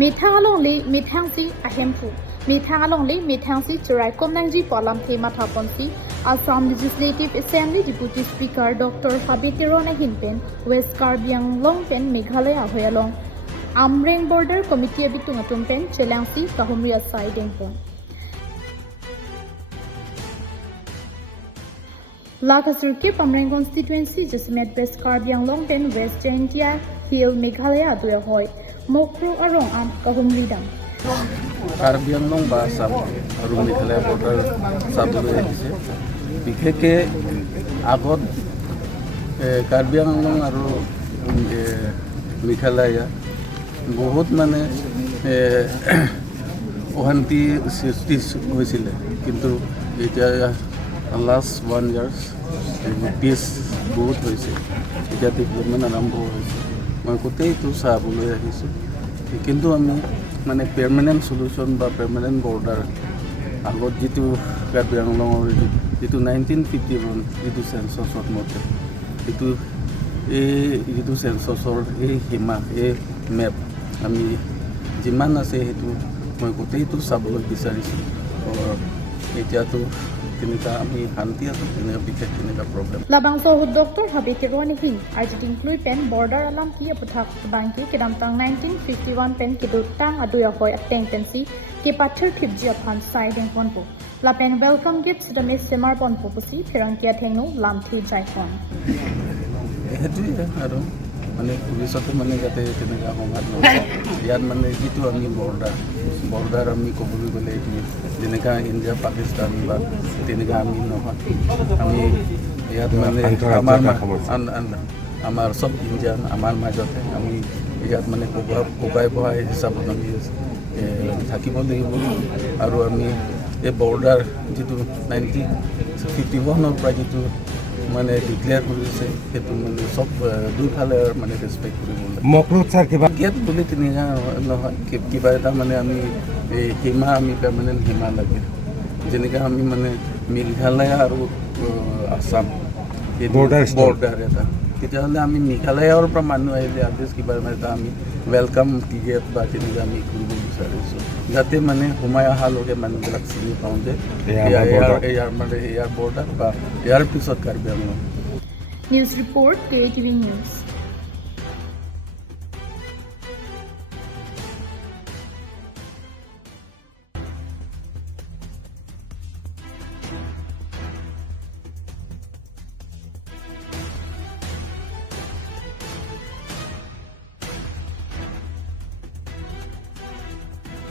Methangalongli, Methangsi, Ahempu, Methangalongli, Methangsi, Churai Nangji Polam Thema Thaponsi, Assam Legislative Assembly Deputy Speaker Dr.Habey Teron Hinpen, West Karbiang Longpen, Meghalaya Hoyalong, Amreng Border Committee Abitungatumpen, Chelangsi, Kahumria Siding Pon. Lakasur ke Pamreng constituency Jasmet West Karbiang Longpen West Jaintia Hill Meghalaya ahoi Mokro Arong Am Kahumridam Karbiang Long Basa Arung Meghalaya border sabulu ehise bikheke agot Karbiang Long aru Meghalaya বহুত মানে অশান্তি সৃষ্টি হৈছিল কিন্তু এতিয়া last 1 years peace বহুত হৈছে এতিয়া ডেভেলপমেণ্ট আৰম্ভ হৈছে মই গোটেইটো চাবলৈ আহিছোঁ কিন্তু আমি মানে পাৰ্মানেণ্ট সলিউশ্যন বা পাৰ্মানেণ্ট বৰ্ডাৰ আগত যিটো কাৰ্বি আংলঙৰ যিটো 1951 যিটো চেঞ্চাছত মতে এইটো যিটো চেঞ্চাছৰ এই সীমা এই মেপ আমি যিমান আছে সেইটো মই গোটেইটো চাবলৈ বিচাৰিছোঁ এতিয়াতো আমি শান্তি আছো বিশেষ তেনেকুৱা problem Labang Sohud Dr.Habey Teron Hin Arjit include pen border alam ki aputhak banki kedam tang 1951 pen kidutang adu ahoi ateng pensi ke pathar thip ji aphan side en ponpo la pen welcome gifts the miss semar ponpo pusi phirang kia thengnu lam thi jai kon হেতুৱে আৰু মানে ভৱিষ্যতে মানে যাতে তেনেকুৱা সংঘাত নহয় ইয়াত মানে যিটো আমি বৰ্ডাৰ আমি ক'বলৈ গ'লে এইটো যেনেকুৱা ইণ্ডিয়া পাকিস্তান বা তেনেকুৱা আমি নহয় আমি ইয়াত মানে আমাৰ চব ইণ্ডিয়ান আমাৰ মাজতে আমি ইয়াত মানে ককাই বহাই হিচাপত আমি থাকিব লাগিব আৰু আমি এই বৰ্ডাৰ যিটো 1951 পৰা যিটো মানে ডিক্লেয়াৰ কৰিছে সেইটো মানে চব দুইফালে মানে ৰেচপেক্ট কৰিব লাগে মকৰুত ছাৰ কিবা গেট বুলি তেনেকুৱা নহয় কিবা এটা মানে আমি এই সীমা আমি পাৰ্মানেণ্ট সীমা লাগে যেনেকৈ আমি মানে মেঘালয় আৰু আসাম এই বৰ্ডাৰ এটা তেতিয়াহ'লে আমি মেঘালয়ৰ পৰা মানুহ আহিলে আৰ্টিষ্ট কিবা এটা আমি ৱেলকাম টিকেট বা তেনেকৈ আমি কৰিব বিচাৰিছোঁ যাতে মানে সোমাই অহালৈকে মানুহবিলাক চিনি পাওঁ যে ইয়াৰ বৰ্ডাৰ বা ইয়াৰ পিছত Karbi Anglong News report KTV News